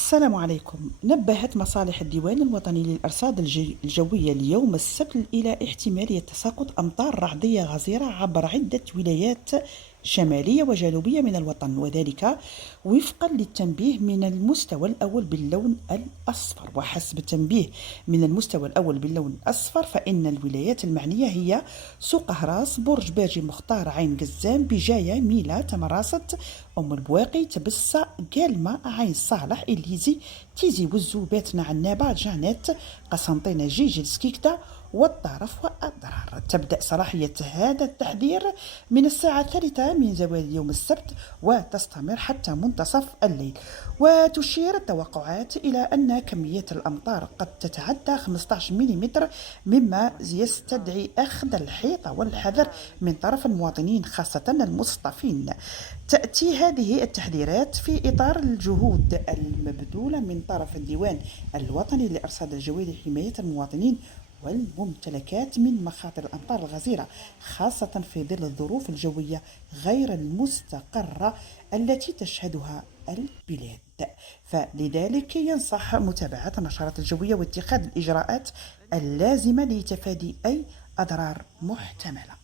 السلام عليكم. نبهت مصالح الديوان الوطني للأرصاد الجوية اليوم السبت إلى احتمالية تساقط أمطار رعدية غزيرة عبر عدة ولايات شمالية وجنوبية من الوطن، وذلك وفقا للتنبيه من المستوى الأول باللون الأصفر. وحسب التنبيه من المستوى الأول باللون الأصفر فإن الولايات المعنية هي سوق هراس، برج باجي، مختار، عين قزان، بجاية، ميلا، تمراست، أم البواقي، تبسة، قالمة، عين صالح، إليزي، تيزي، وزو، باتنا، عنابة، جانيت، قسنطينة، جيجل، سكيكتا، والطرف وأضرار. تبدأ صلاحية هذا التحذير من الساعة 3 من زوال يوم السبت وتستمر حتى منتصف الليل. وتشير التوقعات إلى أن كمية الأمطار قد تتعدى 15 ملم، مما يستدعي أخذ الحيطة والحذر من طرف المواطنين خاصة المصطفين. تأتي هذه التحذيرات في إطار الجهود المبذولة من طرف الديوان الوطني للأرصاد الجوية لحماية المواطنين والممتلكات من مخاطر الأمطار الغزيرة، خاصة في ظل الظروف الجوية غير المستقرة التي تشهدها البلاد. فلذلك ينصح متابعة النشرات الجوية واتخاذ الإجراءات اللازمة لتفادي أي أضرار محتملة.